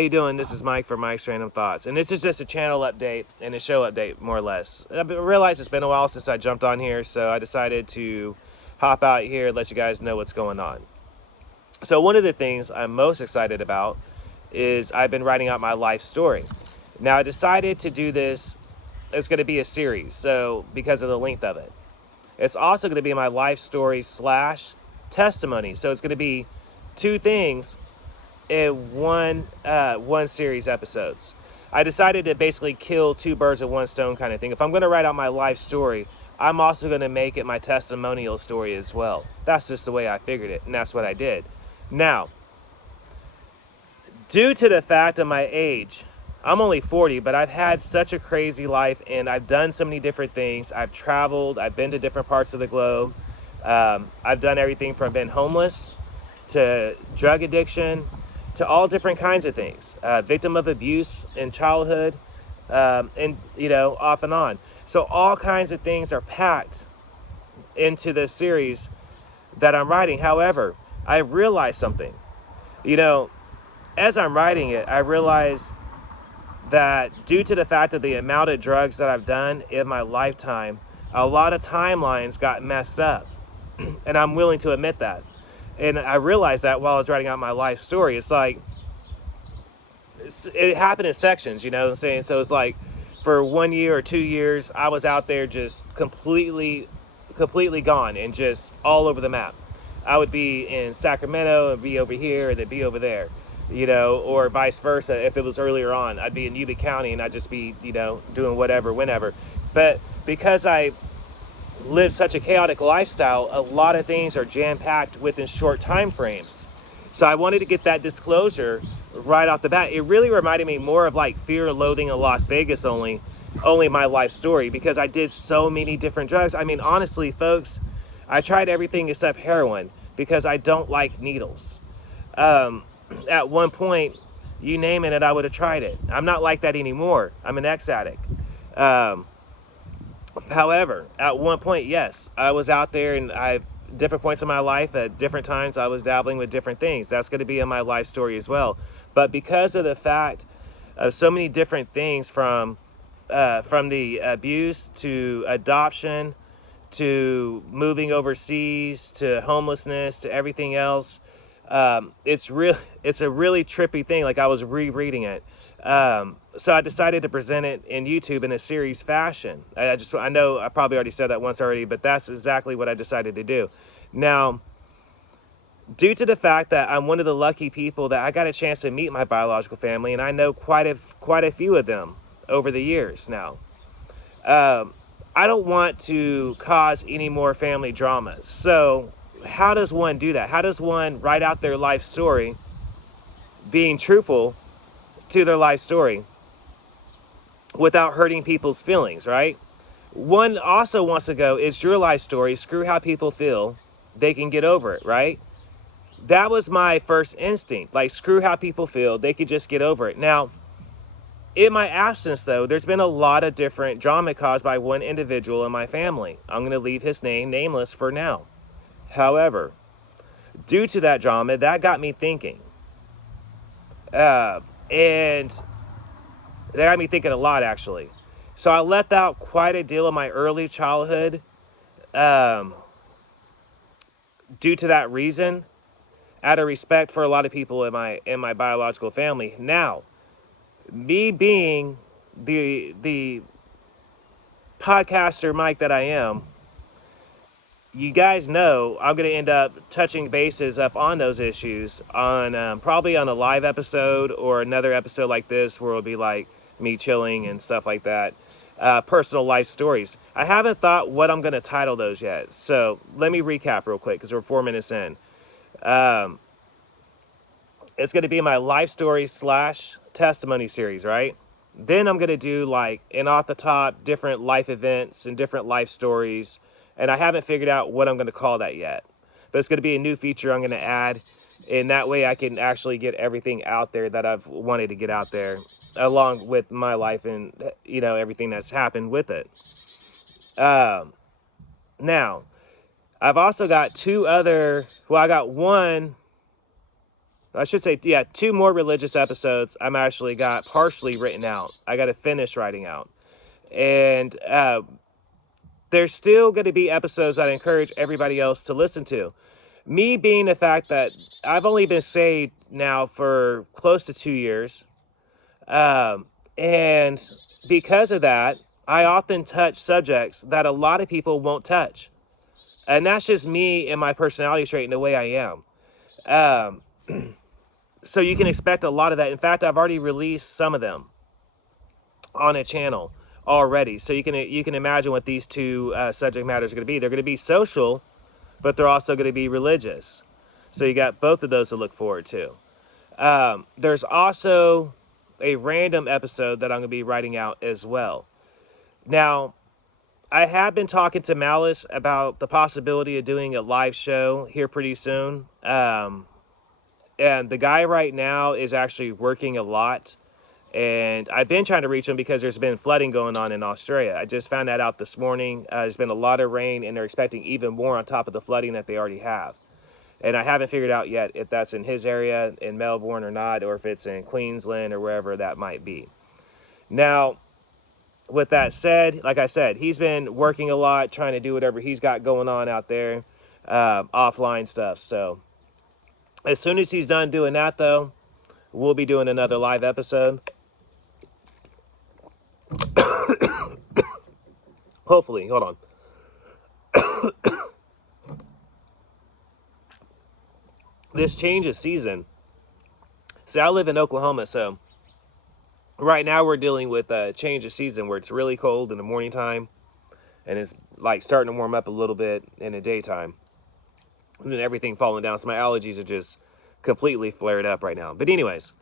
you doing? This is Mike from Mike's Random Thoughts, and this is just a channel update and a show update, more or less. I realized it's been a while since I jumped on here, so I decided to hop out here and let you guys know what's going on. So one of the things I'm most excited about is I've been writing out my life story. Now I decided to do this, it's going to be a series, so because of the length of it. It's also going to be my life story / testimony, so it's going to be two things in one series episodes. I decided to basically kill two birds with one stone kind of thing. If I'm going to write out my life story, I'm also going to make it my testimonial story as well. That's just the way I figured it, and that's what I did. Now, due to the fact of my age, I'm only 40, but I've had such a crazy life, and I've done so many different things. I've traveled, I've been to different parts of the globe. I've done everything from being homeless to drug addiction, to all different kinds of things, victim of abuse in childhood, and off and on. So all kinds of things are packed into this series that I'm writing. However, I realized something. As I'm writing it, I realized that due to the fact of the amount of drugs that I've done in my lifetime, a lot of timelines got messed up, and I'm willing to admit that. And I realized that while I was writing out my life story. It's like, it happened in sections, you know what I'm saying? So it's like, for 1 year or 2 years, I was out there just completely gone and just all over the map. I would be in Sacramento and be over here and then be over there, or vice versa. If it was earlier on, I'd be in Yuba County and I'd just be, doing whatever, whenever. But because I live such a chaotic lifestyle, a lot of things are jam-packed within short time frames. So I wanted to get that disclosure right off the bat. It really reminded me more of like Fear and Loathing in Las Vegas, only my life story, because I did so many different drugs. I mean, honestly, folks, I tried everything except heroin because I don't like needles. At one point, you name it, and I would have tried it. I'm not like that anymore. I'm an ex-addict. However, at one point, yes, I was out there, and different points in my life, at different times, I was dabbling with different things. That's going to be in my life story as well. But because of the fact of so many different things, from the abuse to adoption to moving overseas to homelessness to everything else, it's a really trippy thing. Like, I was rereading it. So I decided to present it in YouTube in a series fashion. I know I probably already said that once already, but that's exactly what I decided to do. Now, due to the fact that I'm one of the lucky people that I got a chance to meet my biological family, and I know quite a few of them over the years now, I don't want to cause any more family dramas. So how does one do that? How does one write out their life story being truthful to their life story without hurting people's feelings, right? One also wants to go, it's your life story, screw how people feel, they can get over it, right? That was my first instinct, like, screw how people feel, they could just get over it. Now, in my absence, though, there's been a lot of different drama caused by one individual in my family. I'm going to leave his name nameless for now. However, due to that drama, that got me thinking. And that got me thinking a lot, actually. So I left out quite a deal of my early childhood due to that reason, out of respect for a lot of people in my biological family. Now, me being the podcaster Mike that I am, you guys know I'm going to end up touching bases up on those issues on probably on a live episode or another episode like this where it'll be like me chilling and stuff like that. Personal life stories. I haven't thought what I'm going to title those yet. So let me recap real quick because we're 4 minutes in. It's going to be my life story / testimony series, right? Then I'm going to do like an off the top different life events and different life stories. And I haven't figured out what I'm going to call that yet. But it's going to be a new feature I'm going to add. And that way I can actually get everything out there that I've wanted to get out there, along with my life and, everything that's happened with it. Now, I've also got I got one I should say, yeah, 2 more religious episodes I'm actually got partially written out. I got to finish writing out. And there's still going to be episodes that I encourage everybody else to listen to. Me being the fact that I've only been saved now for close to 2 years. And because of that, I often touch subjects that a lot of people won't touch. And that's just me and my personality trait and the way I am. So you can expect a lot of that. In fact, I've already released some of them on a channel already. So you can imagine what these 2 subject matters are going to be. They're going to be social, but they're also going to be religious. So you got both of those to look forward to. There's also a random episode that I'm going to be writing out as well. Now, I have been talking to Malice about the possibility of doing a live show here pretty soon. And the guy right now is actually working a lot. And I've been trying to reach him because there's been flooding going on in Australia. I just found that out this morning. There's been a lot of rain, and they're expecting even more on top of the flooding that they already have. And I haven't figured out yet if that's in his area in Melbourne or not, or if it's in Queensland or wherever that might be. Now, with that said, like I said, he's been working a lot, trying to do whatever he's got going on out there, offline stuff. So as soon as he's done doing that, though, we'll be doing another live episode. Hopefully, hold on. This change of season. See, I live in Oklahoma, so right now we're dealing with a change of season where it's really cold in the morning time, and it's like starting to warm up a little bit in the daytime, and then everything falling down. So my allergies are just completely flared up right now. But anyways,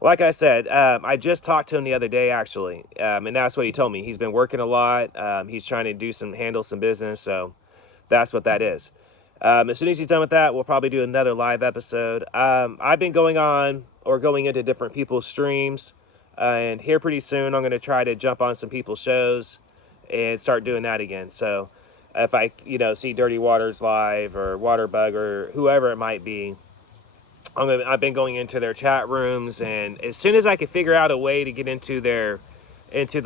like I said, I just talked to him the other day, actually, and that's what he told me. He's been working a lot. He's trying to handle some business, so that's what that is. As soon as he's done with that, we'll probably do another live episode. I've been going into different people's streams, and here pretty soon I'm going to try to jump on some people's shows and start doing that again. So if I, see Dirty Waters live or Waterbug or whoever it might be, I've been going into their chat rooms, and as soon as I can figure out a way to get into the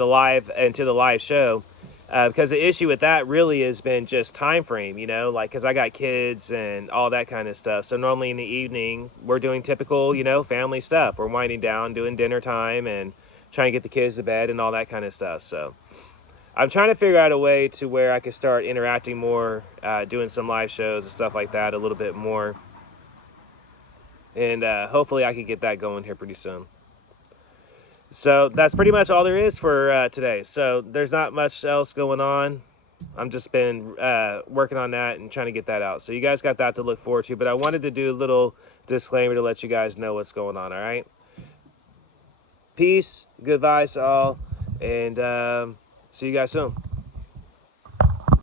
live show, because the issue with that really has been just time frame, because I got kids and all that kind of stuff. So normally in the evening, we're doing typical, family stuff. We're winding down, doing dinner time, and trying to get the kids to bed and all that kind of stuff. So I'm trying to figure out a way to where I can start interacting more, doing some live shows and stuff like that a little bit more. And hopefully I can get that going here pretty soon. So that's pretty much all there is for today. So there's not much else going on. I'm just been working on that and trying to get that out. So you guys got that to look forward to. But I wanted to do a little disclaimer to let you guys know what's going on, all right? Peace, good vibes to all, and see you guys soon.